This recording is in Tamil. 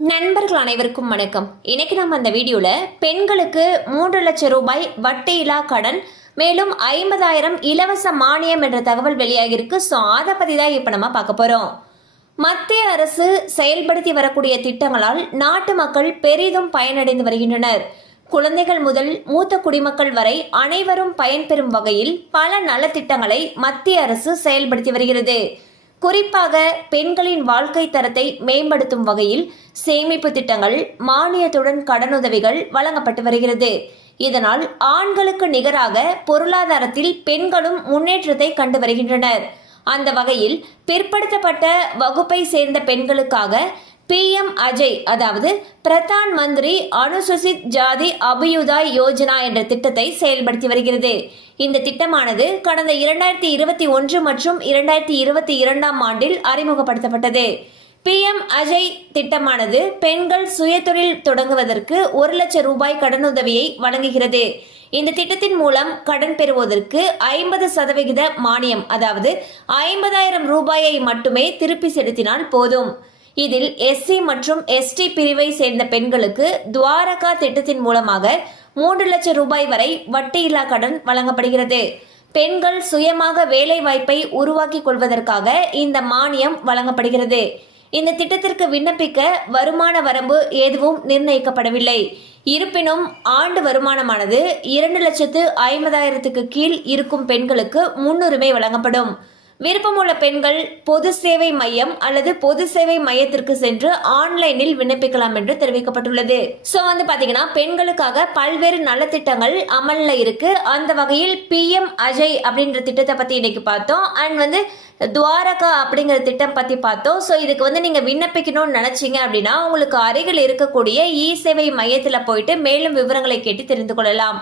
நண்பர்கள் அனைவருக்கும் வணக்கம். இன்னைக்கு நம்ம அந்த வீடியோவில் பெண்களுக்கு மூன்று லட்சம் ரூபாய் வட்டியில்லா கடன் மேலும் ஐம்பதாயிரம் இலவச மானியம் என்ற தகவல் வெளியாகிருக்கு ஸோ அதை பற்றி தான் இப்போ நம்ம பார்க்க போகிறோம் மத்திய அரசு செயல்படுத்தி வரக்கூடிய திட்டங்களால் நாட்டு மக்கள் பெரிதும் பயனடைந்து வருகின்றனர். குழந்தைகள் முதல் மூத்த குடிமக்கள் வரை அனைவரும் பயன்பெறும் வகையில் பல நலத்திட்டங்களை மத்திய அரசு செயல்படுத்தி வருகிறது. குறிப்பாக பெண்களின் வாழ்க்கை தரத்தை மேம்படுத்தும் வகையில் சேமிப்பு திட்டங்கள் மானியத்துடன் கடனுதவிகள் வழங்கப்பட்டு வருகிறது. இதனால் ஆண்களுக்கு நிகராக பொருளாதாரத்தில் பெண்களும் முன்னேற்றத்தை கண்டு வருகின்றனர். அந்த வகையில் பிற்படுத்தப்பட்ட வகுப்பை சேர்ந்த பெண்களுக்காக பிஎம் அஜய் அதாவது பிரதான் மந்திரி அனுசூசித் ஜாதி அபியுதாய் யோஜனா என்ற திட்டத்தை செயல்படுத்தி வருகிறது. இந்த திட்டமானது கடந்த இரண்டாயிரத்தி இருபத்தி ஒன்று மற்றும் இரண்டாயிரத்தி இருபத்தி இரண்டாம் ஆண்டில் அறிமுகப்படுத்தப்பட்டது. பிஎம் அஜய் திட்டமானது பெண்கள் சுயதொழில் தொடங்குவதற்கு ஒரு லட்சம் ரூபாய் கடனுதவியை வழங்குகிறது. இந்த திட்டத்தின் மூலம் கடன் பெறுவதற்கு ஐம்பது சதவிகித மானியம் அதாவது ஐம்பதாயிரம் ரூபாயை மட்டுமே திருப்பி செலுத்தினால் போதும். இதில் எஸ்சி மற்றும் எஸ்டி பிரிவை சேர்ந்த பெண்களுக்கு துவாரகா திட்டத்தின் மூலமாக மூன்று லட்சம் ரூபாய் வரை வட்டியில்லா கடன் வழங்கப்படுகிறது. பெண்கள் சுயமாக வேலை வாய்ப்பை உருவாக்கிக் கொள்வதற்காக இந்த மானியம் வழங்கப்படுகிறது. இந்த திட்டத்திற்கு விண்ணப்பிக்க வருமான வரம்பு எதுவும் நிர்ணயிக்கப்படவில்லை. இருப்பினும் ஆண்டு வருமானமானது இரண்டு லட்சத்து ஐம்பதாயிரத்துக்கு கீழ் இருக்கும் பெண்களுக்கு முன்னுரிமை வழங்கப்படும். விருப்பமுள்ள பெண்கள் பொது சேவை மையம் அல்லது பொது சேவை மையத்திற்கு சென்று ஆன்லைனில் விண்ணப்பிக்கலாம் என்று தெரிவிக்கப்பட்டுள்ளது. ஸோ வந்து பாத்தீங்கன்னா பெண்களுக்காக பல்வேறு நலத்திட்டங்கள் அமல்ல இருக்கு. அந்த வகையில் பிஎம் அஜய் அப்படின்ற திட்டத்தை பத்தி இன்னைக்கு பார்த்தோம். அண்ட் வந்து துவாரகா அப்படிங்கிற திட்டம் பத்தி பார்த்தோம். ஸோ இதுக்கு வந்து நீங்க விண்ணப்பிக்கணும்னு நினைச்சீங்க அப்படின்னா உங்களுக்கு அருகில் இருக்கக்கூடிய இ சேவை மையத்தில் போயிட்டு மேலும் விவரங்களை கேட்டு தெரிந்து கொள்ளலாம்.